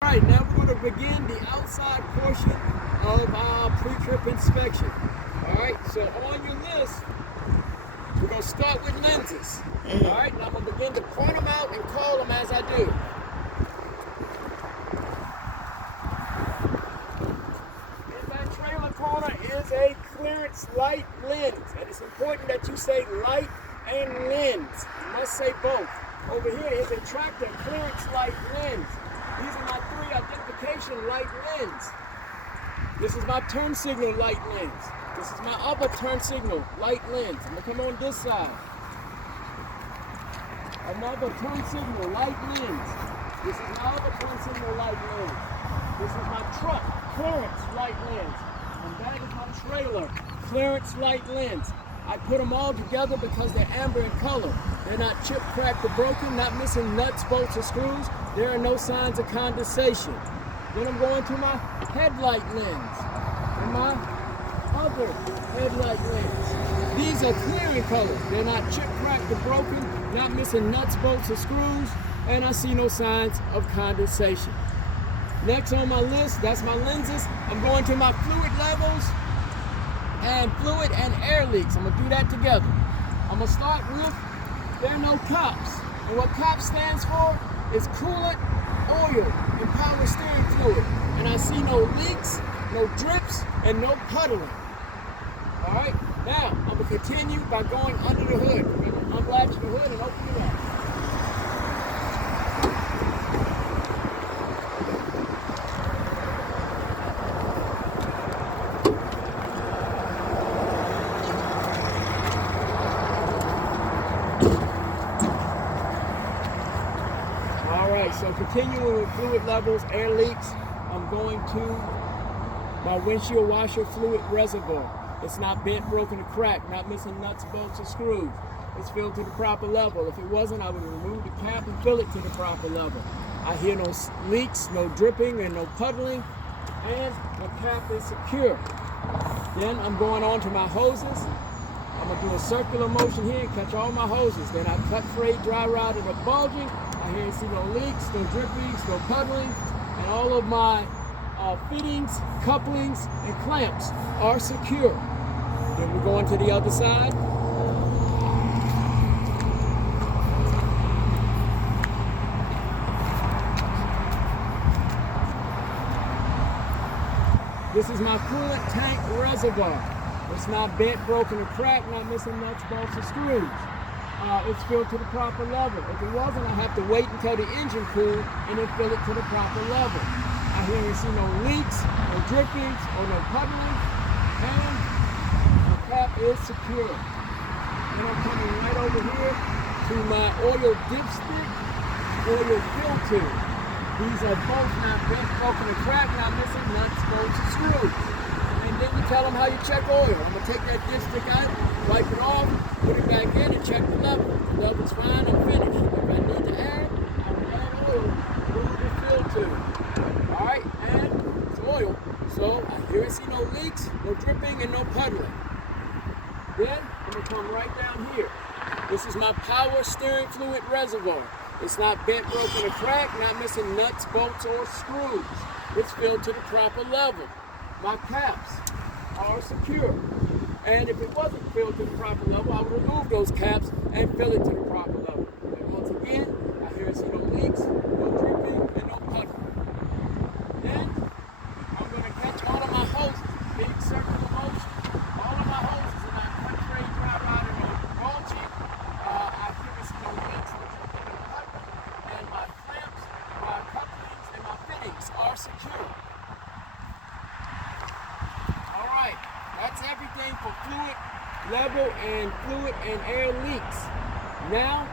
All right, now we're going to begin the outside portion of our pre-trip inspection. All right, so on your list, we're going to start with lenses. All right, and I'm going to begin to point them out and call them as I do. In that trailer corner is a clearance light lens, and it's important that you say light and lens. You must say both. Over here is a tractor clearance light lens. These are my three identification light lens. This is my turn signal light lens. This is my other turn signal light lens. I'm gonna come on this side. Another turn signal light lens. This is my other turn signal light lens. This is my truck clearance light lens. And that is my trailer clearance light lens. I put them all together because they're amber in color. They're not chipped, cracked, or broken, not missing nuts, bolts, or screws. There are no signs of condensation. Then I'm going to my headlight lens and my other headlight lens. These are clear in color. They're not chipped, cracked, or broken, not missing nuts, bolts, or screws, and I see no signs of condensation. Next on my list, that's my lenses. I'm going to my fluid levels and fluid and air leaks. I'm gonna do that together. I'm gonna start with, there are no COPS. And what COPS stands for is coolant, oil, and power steering fluid. And I see no leaks, no drips, and no puddling. All right, now I'm gonna continue by going under the hood. I'm gonna unlatch the hood and open it up. So continuing with fluid levels, air leaks, I'm going to my windshield washer fluid reservoir. It's not bent, broken, or cracked, not missing nuts, bolts, or screws. It's filled to the proper level. If it wasn't, I would remove the cap and fill it to the proper level. I hear no leaks, no dripping, and no puddling, and the cap is secure. Then I'm going on to my hoses. I'm gonna do a circular motion here and catch all my hoses. Then I cut, frayed, dry rotted, or bulging. I hear and see no leaks, no drippings, no puddling, and all of my fittings, couplings, and clamps are secure. Then we're going to the other side. This is my coolant tank reservoir. It's not bent, broken, or cracked, not missing nuts, bolts, or screws. It's filled to the proper level. If it wasn't, I have to wait until the engine cools and then fill it to the proper level. I hear and see no leaks, no drippings, or no puddling, and the cap is secure. Then I'm coming right over here to my oil dipstick, oil fill tube. These are both not bent, broken, or cracked, not missing nuts, bolts, or screws. And then we tell them how you check oil. I'm gonna take that dipstick out, wipe it off, put it back in, and check the level. The level's fine, I'm finished. If I need to add, I will add oil through the fill tube. All right, and it's oil. So I hear and see no leaks, no dripping, and no puddling. Then I'm gonna come right down here. This is my power steering fluid reservoir. It's not bent, broken, or cracked, not missing nuts, bolts, or screws. It's filled to the proper level. My caps are secure. And if it wasn't filled to the proper level, I would remove those caps and fill it to the proper level. And once again, I hear and see no leaks, no dripping, and no puddling. Then I'm going to catch all of my hoses, big circular motion. All of my hoses are not cut, frayed, dry rotted, or bulging. I hear and see no leaks, no dripping, no puddling. And my clamps, my couplings, and my fittings are secure. That's everything for fluid level and fluid and air leaks. Now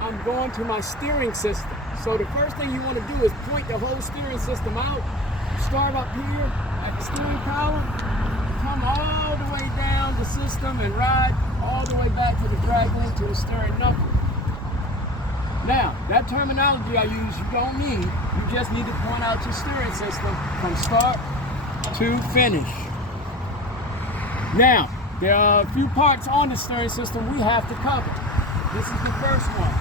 I'm going to my steering system. So the first thing you want to do is point the whole steering system out. Start up here at the steering column, come all the way down the system and ride all the way back to the drag link to the steering knuckle. Now, that terminology I use you don't need. You just need to point out your steering system from start to finish. Now, there are a few parts on the steering system we have to cover. This is the first one.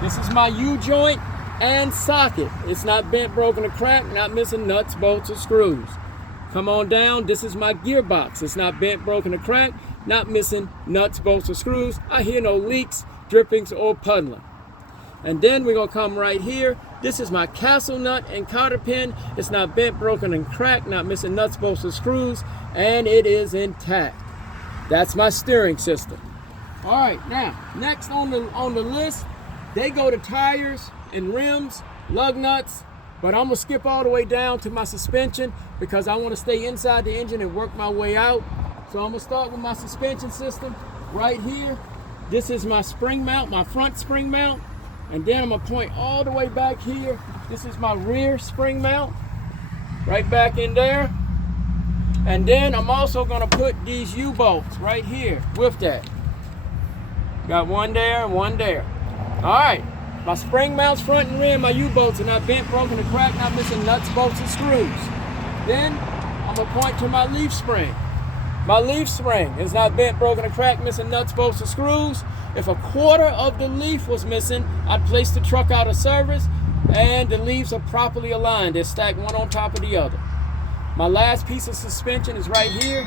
This is my U-joint and socket. It's not bent, broken, or cracked, not missing nuts, bolts, or screws. Come on down, this is my gearbox. It's not bent, broken, or cracked, not missing nuts, bolts, or screws. I hear no leaks, drippings, or puddling. And then we're gonna come right here. This is my castle nut and cotter pin. It's not bent, broken, and cracked, not missing nuts, bolts, or screws, and it is intact. That's my steering system. All right, now, next on the list, they go to tires and rims, lug nuts, but I'm gonna skip all the way down to my suspension because I wanna stay inside the engine and work my way out. So I'm gonna start with my suspension system right here. This is my spring mount, my front spring mount. And then I'm gonna point all the way back here. This is my rear spring mount, right back in there. And then I'm also gonna put these U-bolts right here with that. Got one there and one there. All right, my spring mounts front and rear, my U-bolts are not bent, broken, or cracked, not missing nuts, bolts, and screws. Then I'm gonna point to my leaf spring. My leaf spring is not bent, broken, or cracked, missing nuts, bolts, or screws. If a quarter of the leaf was missing, I'd place the truck out of service, and the leaves are properly aligned. They're stacked one on top of the other. My last piece of suspension is right here.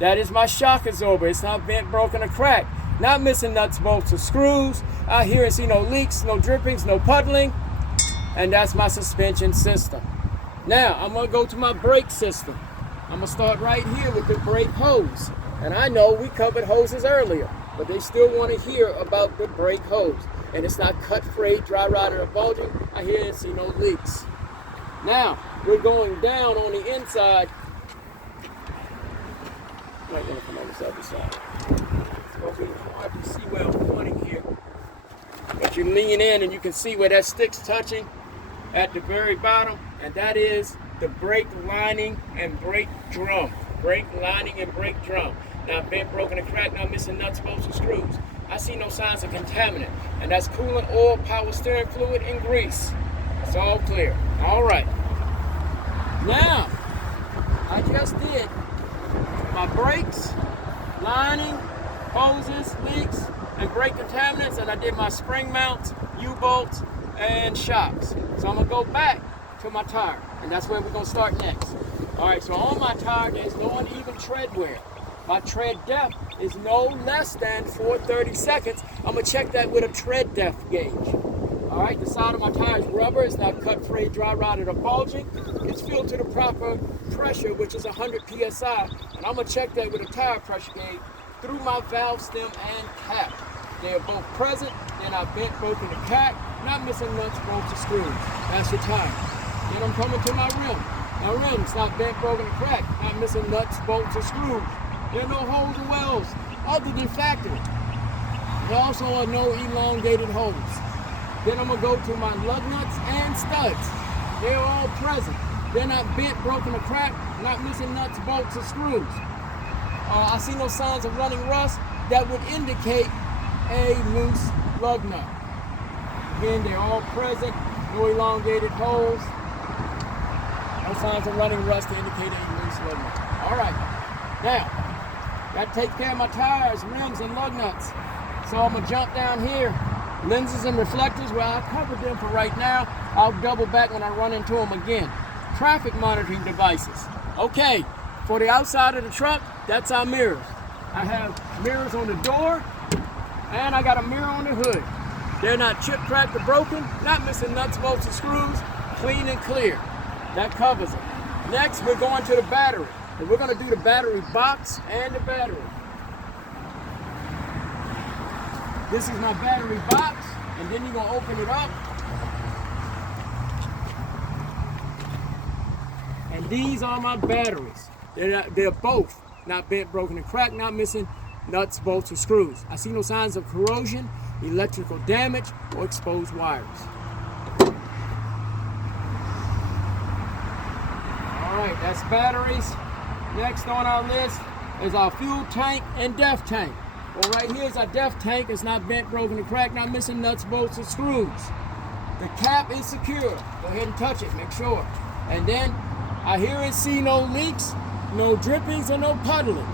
That is my shock absorber. It's not bent, broken, or cracked. Not missing nuts, bolts, or screws. Out here and see no leaks, no drippings, no puddling. And that's my suspension system. Now, I'm gonna go to my brake system. I'm gonna start right here with the brake hose. And I know we covered hoses earlier, but they still wanna hear about the brake hose. And it's not cut, frayed, dry rotted, or bulging. I hear and see no leaks. Now, we're going down on the inside. Might want to come on this other side. It's going to be hard to see where I'm pointing here. But you lean in and you can see where that stick's touching at the very bottom. And that is the brake lining and brake drum. Brake lining and brake drum. Not bent, broken, and cracked, not missing nuts, bolts, or screws. I see no signs of contaminant. And that's coolant, oil, power steering fluid, and grease. It's all clear. All right. Now, I just did my brakes, lining, hoses, leaks, and brake contaminants, and I did my spring mounts, U-bolts, and shocks. So I'm gonna go back to my tire, and that's where we're gonna start next. All right, so on my tire, there's no uneven tread wear. My tread depth is no less than 4/32. I'm gonna check that with a tread depth gauge. All right, the side of my tire is rubber. It's not cut, frayed, dry rotted, or bulging. It's filled to the proper pressure, which is 100 PSI. And I'm gonna check that with a tire pressure gauge through my valve stem and cap. They are both present. They're not bent, broken, or cracked. Not missing nuts, bolts, or screws. That's your tire. Then I'm coming to my rim. My rim's not bent, broken, or cracked. Not missing nuts, bolts, or screws. There are no holes or wells other than factory. There also are no elongated holes. Then I'm gonna go to my lug nuts and studs. They're all present. They're not bent, broken, or cracked, not missing nuts, bolts, or screws. I see no signs of running rust that would indicate a loose lug nut. Again, they're all present, no elongated holes, no signs of running rust to indicate a loose lug nut. All right, now, that takes care of my tires, rims, and lug nuts. So I'm gonna jump down here. Lenses and reflectors, well, I covered them for right now. I'll double back when I run into them again. Traffic monitoring devices. Okay, for the outside of the truck, that's our mirrors. I have mirrors on the door, and I got a mirror on the hood. They're not chipped, cracked, or broken, not missing nuts, bolts, or screws, clean and clear. That covers it. Next, we're going to the battery. And we're gonna do the battery box and the battery. This is my battery box, and then you're gonna open it up. And these are my batteries. They're both not bent, broken, and cracked, not missing nuts, bolts, or screws. I see no signs of corrosion, electrical damage, or exposed wires. All right, that's batteries. Next on our list is our fuel tank and def tank. Well, right here is our def tank. It's not bent, broken, or cracked, not missing nuts, bolts, or screws. The cap is secure. Go ahead and touch it, make sure. And then I hear and see no leaks, no drippings, or no puddling.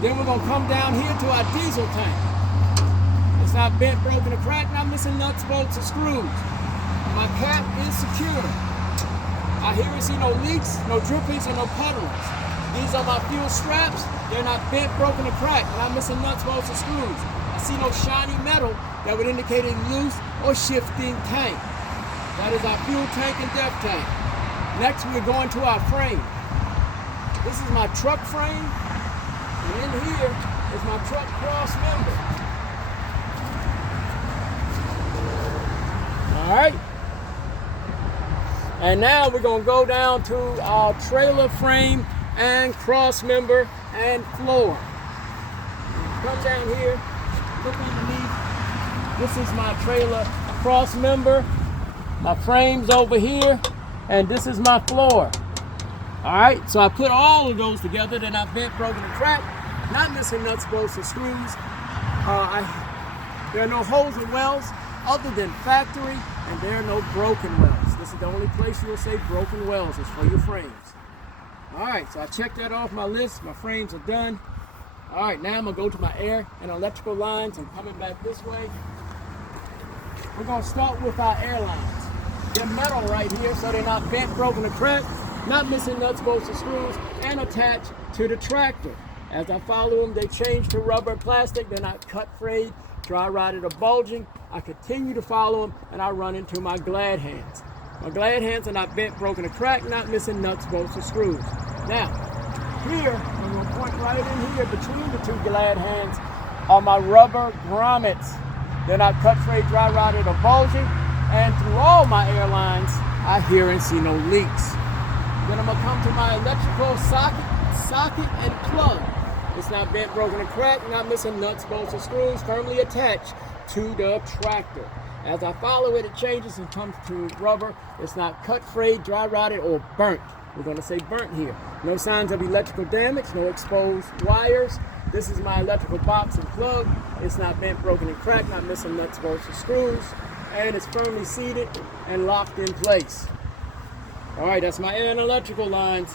Then we're gonna come down here to our diesel tank. It's not bent, broken, or cracked, not missing nuts, bolts, or screws. My cap is secure. I hear and see no leaks, no drippings, or no puddlings. These are my fuel straps. They're not bent, broken, or cracked. Not missing nuts, bolts, or screws. I see no shiny metal that would indicate a loose or shifting tank. That is our fuel tank and depth tank. Next, we're going to our frame. This is my truck frame, and in here is my truck cross member. All right. And now we're going to go down to our trailer frame and cross member and floor. Come down here, look underneath. This is my trailer cross member. My frame's over here, and this is my floor. All right, so I put all of those together. They're not bent, broken, and cracked. Not missing nuts, bolts, or screws. There are no holes or wells other than factory, and there are no broken wells. This is the only place you will say broken wells is for your frames. All right, so I checked that off my list. My frames are done. All right, now I'm gonna go to my air and electrical lines. I'm coming back this way. We're gonna start with our air lines. They're metal right here, so they're not bent, broken, or cracked, not missing nuts, bolts, or screws, and attached to the tractor. As I follow them, they change to rubber and plastic. They're not cut, frayed, dry rotted, or bulging. I continue to follow them, and I run into my glad hands. My glad hands are not bent, broken, or cracked, not missing nuts, bolts, or screws. Now, here, I'm going to point right in here between the two glad hands are my rubber grommets. They're not cut, frayed, dry rotted, or bulging. And through all my airlines, I hear and see no leaks. Then I'm going to come to my electrical socket and plug. It's not bent, broken, or cracked, not missing nuts, bolts, or screws, firmly attached to the tractor. As I follow it, it changes and comes to rubber. It's not cut, frayed, dry rotted, or burnt. We're going to say burnt here. No signs of electrical damage, no exposed wires. This is my electrical box and plug. It's not bent, broken, and cracked, not missing nuts, bolts, or screws. And it's firmly seated and locked in place. All right, that's my air and electrical lines.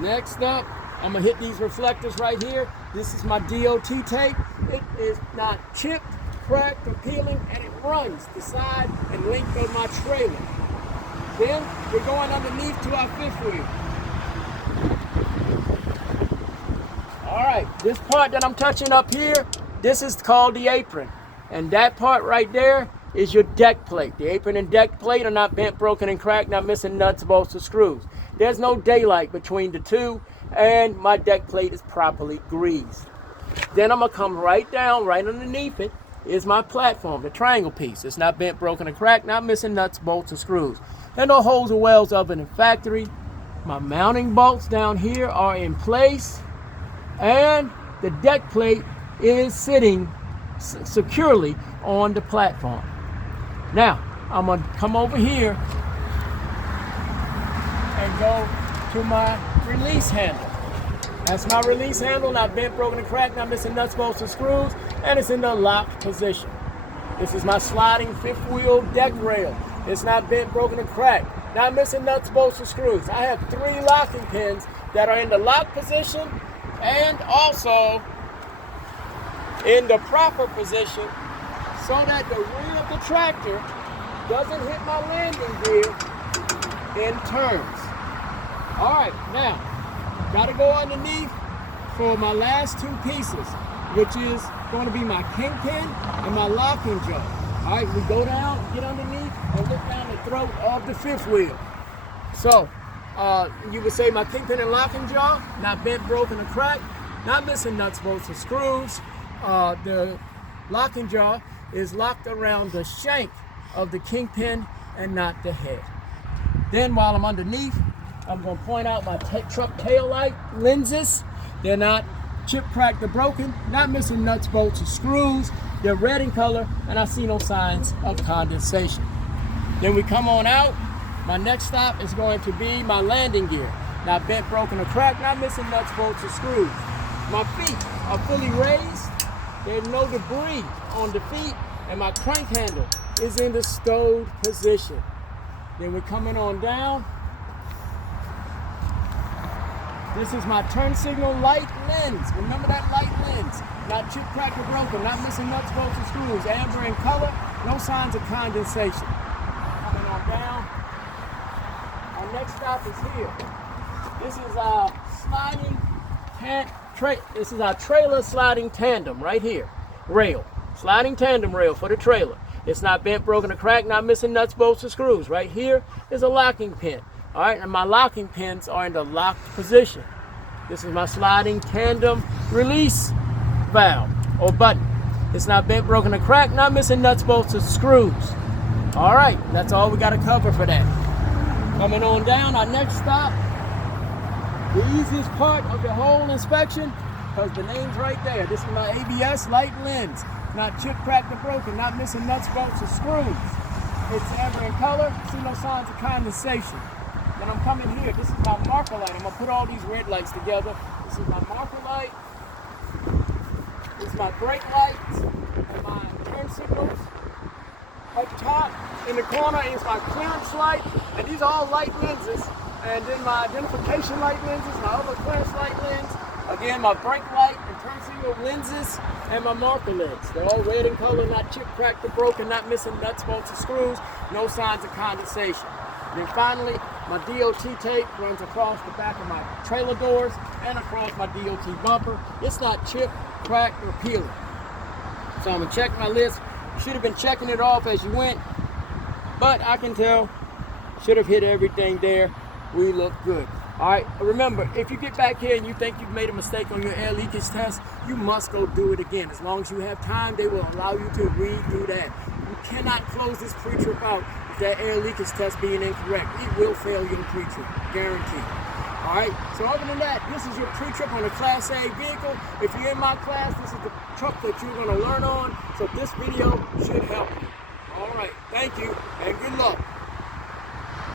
Next up, I'm going to hit these reflectors right here. This is my DOT tape. It is not chipped, cracked, or peeling, and it runs the side and length of my trailer. Then we're going underneath to our fifth wheel. All right, this part that I'm touching up here, this is called the apron. And that part right there is your deck plate. The apron and deck plate are not bent, broken, and cracked, not missing nuts, bolts, or screws. There's no daylight between the two, and my deck plate is properly greased. Then I'm gonna come right down, right underneath it is my platform, the triangle piece. It's not bent, broken, or cracked, not missing nuts, bolts, or screws. There are no holes or wells other than factory. My mounting bolts down here are in place, and the deck plate is sitting securely on the platform. Now, I'm gonna come over here and go to my release handle. That's my release handle, not bent, broken, and cracked, not missing nuts, bolts, or screws, and it's in the locked position. This is my sliding fifth wheel deck rail. It's not bent, broken, or cracked, not missing nuts, bolts, or screws. I have 3 locking pins that are in the lock position and also in the proper position so that the rear of the tractor doesn't hit my landing gear in turns. All right, now, gotta go underneath for my last 2 pieces, which is going to be my kingpin and my locking jaw. All right, we go down, get underneath, and look down the throat of the fifth wheel. So, you would say my kingpin and locking jaw, not bent, broken, or cracked, not missing nuts, bolts, or screws. The locking jaw is locked around the shank of the kingpin and not the head. Then while I'm underneath, I'm going to point out my truck tail light lenses. They're not chipped, cracked, or broken, not missing nuts, bolts, or screws. They're red in color, and I see no signs of condensation. Then we come on out. My next stop is going to be my landing gear. Not bent, broken, or cracked, not missing nuts, bolts, or screws. My feet are fully raised. There's no debris on the feet, and my crank handle is in the stowed position. Then we're coming on down. This is my turn signal light lens. Remember that light lens. Not chipped, cracked, or broken, not missing nuts, bolts, or screws. Amber in color, no signs of condensation. Coming on down. stop is here. This is our this is our trailer sliding tandem right here. Rail. Sliding tandem rail for the trailer. It's not bent, broken, or cracked, not missing nuts, bolts, or screws. Right here is a locking pin. All right, and my locking pins are in the locked position. This is my sliding tandem release valve or button. It's not bent, broken, or cracked, not missing nuts, bolts, or screws. All right, that's all we got to cover for that. Coming on down, our next stop, the easiest part of the whole inspection, because the name's right there. This is my ABS light lens. Not chipped, cracked, or broken, not missing nuts, bolts, or screws. It's amber in color, see no signs of condensation. Then I'm coming here, this is my marker light. I'm gonna put all these red lights together. This is my marker light, this is my brake lights, and my turn signals. Up top in the corner is my clearance light, and these are all light lenses. And then my identification light lenses, my other clearance light lens, again my brake light and turn signal lenses, and my marker lens. They're all red in color, not chipped, cracked, or broken, not missing nuts, bolts, or screws, no signs of condensation. And then finally, my DOT tape runs across the back of my trailer doors and across my DOT bumper. It's not chipped, cracked, or peeling. So I'm gonna check my list. Should have been checking it off as you went, but I can tell, should have hit everything there. We look good. All right, remember, if you get back here and you think you've made a mistake on your air leakage test, you must go do it again. As long as you have time, they will allow you to redo that. You cannot close this pre-trip out with that air leakage test being incorrect. It will fail your pre-trip, guaranteed. All right, so other than that, this is your pre-trip on a Class A vehicle. If you're in my class, this is the truck that you're gonna learn on, so this video should help you. All right, thank you, and good luck.